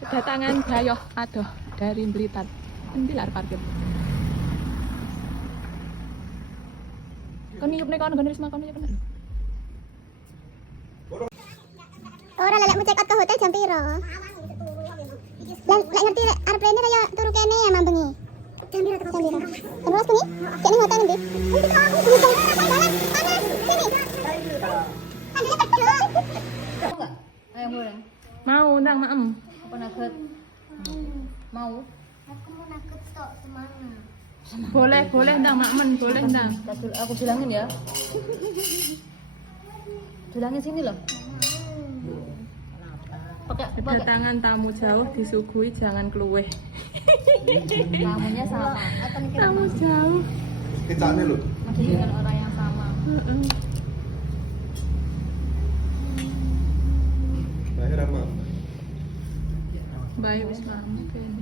Kedatangan Gayoh adoh dari Blitar. Endi lar parkir. Kon niup nek kono nggon Risma kono ya bener. Ora lelek mau check out ke hotel jam piro? Lah lek ngerti arep rene kaya turu kene ya mambengi. Jam piro teko jam piro? Terus bengi? Kene hotel ndi? Nanti kok aku butuh panas. Sini. Ayam goreng. Mau ndang maem. Apa nugget? Mau? Aku mau nugget tok semangat. Boleh ndang makmen, boleh ndang. Aku bilangin ya. Bilangin sini loh. Pakai Kedatangan tamu jauh disuguhi jangan keluwe. tamunya sama. Tamu jauh. Kecane lho. Masih dengan orang yang sama. Heeh. Lahir apa? Bae wis maem kene.